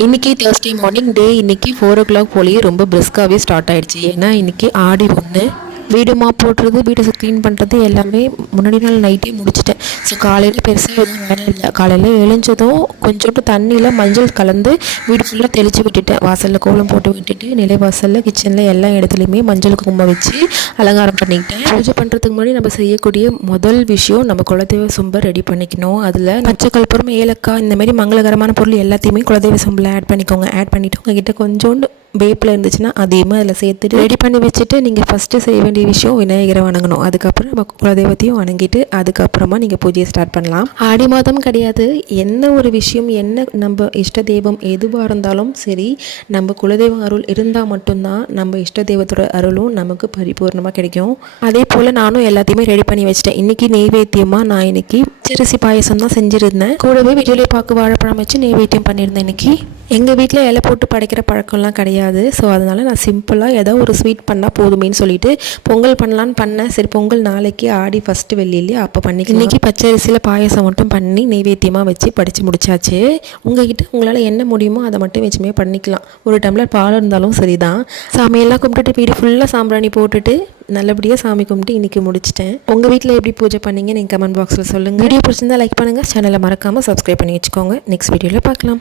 இன்றைக்கி Thursday morning டே இன்றைக்கி four ஓ clock போலேயே ரொம்ப பிரிஸ்காகவே ஸ்டார்ட் ஆகிடுச்சு ஏன்னா இன்றைக்கி ஆடி ஒன்று வீடு மாப் போடுறது வீடு க்ளீன் பண்ணுறது எல்லாமே முன்னாடி நாள் நைட்டே முடிச்சிட்டேன். ஸோ காலையில் பெருசாக எதுவும் வேலை இல்லை. காலையில் எழுஞ்சதும் கொஞ்சோண்டு தண்ணியில் மஞ்சள் கலந்து வீடு ஃபுல்லாக தெளித்து விட்டுட்டேன். வாசலில் கோலம் போட்டு விட்டுட்டு நிலை வாசலில் கிச்சனில் எல்லா இடத்துலையுமே மஞ்சள் கும்ப வச்சு அலங்காரம் பண்ணிக்கிட்டேன். பூஜை பண்ணுறதுக்கு முன்னாடி நம்ம செய்யக்கூடிய முதல் விஷயம் நம்ம குலதெய்வ சொம்பை ரெடி பண்ணிக்கணும். அதில் பச்சை கற்பூரம் ஏலக்காய் இந்தமாரி மங்களகரமான பொருள் எல்லாத்தையுமே குலதெய்வ சொம்பில் ஆட் பண்ணிக்கோங்க. ஆட் பண்ணிவிட்டு உங்ககிட்ட கொஞ்சோண்டு வேப்பில் இருந்துச்சுன்னா அதையுமே அதில் சேர்த்துட்டு ரெடி பண்ணி வச்சுட்டு நீங்கள் ஃபஸ்ட்டு செய்ய வேண்டிய விஷயம் விநாயகரை வணங்கணும். அதுக்கப்புறம் நம்ம குலதெய்வத்தையும் வணங்கிட்டு அதுக்கப்புறமா நீங்கள் பூஜையை ஸ்டார்ட் பண்ணலாம். ஆடி மாதம் கிடையாது. என்ன ஒரு விஷயம் என்ன நம்ம இஷ்ட தெய்வம் எதுவாக இருந்தாலும் சரி நம்ம குலதெய்வம் அருள் இருந்தால் மட்டும்தான் நம்ம இஷ்ட தெய்வத்தோட அருளும் நமக்கு பரிபூர்ணமாக கிடைக்கும். அதே போல் நானும் எல்லாத்தையுமே ரெடி பண்ணி வச்சிட்டேன். இன்றைக்கி நெய்வேத்தியமாக நான் இன்னைக்கு சிறுசி பாயசம் தான் செஞ்சுருந்தேன். கூடவே வெற்றிலை பாக்கு வாழைப்பழம் வச்சு நெய்வேத்தியம் பண்ணியிருந்தேன் இன்னைக்கு. எங்கள் வீட்டில் இலை போட்டு படைக்கிற பழக்கம்லாம் கிடையாது. ஸோ அதனால் நான் சிம்பிளாக ஏதோ ஒரு ஸ்வீட் பண்ணால் போதுமேன்னு சொல்லிட்டு பொங்கல் பண்ணலான்னு பண்ணேன். சரி பொங்கல் நாளைக்கு ஆடி ஃபஸ்ட்டு வெள்ளி இல்லையா அப்போ பண்ணி இன்றைக்கி பச்சை அரிசியில் பாயசம் மட்டும் பண்ணி நெய்வேத்தியமாக வச்சு படித்து முடிச்சாச்சு. உங்ககிட்ட உங்களால் என்ன முடியுமோ அதை மட்டும் வச்சுமே பண்ணிக்கலாம். ஒரு டம்ளர் பால் இருந்தாலும் சரிதான். சாமியெல்லாம் கும்பிட்டுட்டு வீடு ஃபுல்லாக சாம்பிராணி போட்டுட்டு நல்லபடியாக சாமி கும்பிட்டு இன்றைக்கி முடிச்சிட்டேன். உங்கள் வீட்டில் எப்படி பூஜை பண்ணீங்க நீங்கள் கமெண்ட் பாக்ஸில் சொல்லுங்கள் வீடியோ பிடிச்சிருந்தா லைக் பண்ணுங்கள் சேனலை மறக்காமல் சப்ஸ்கிரைப் பண்ணி வச்சுக்கோங்க. நெக்ஸ்ட் வீடியோவில் பார்க்கலாம்.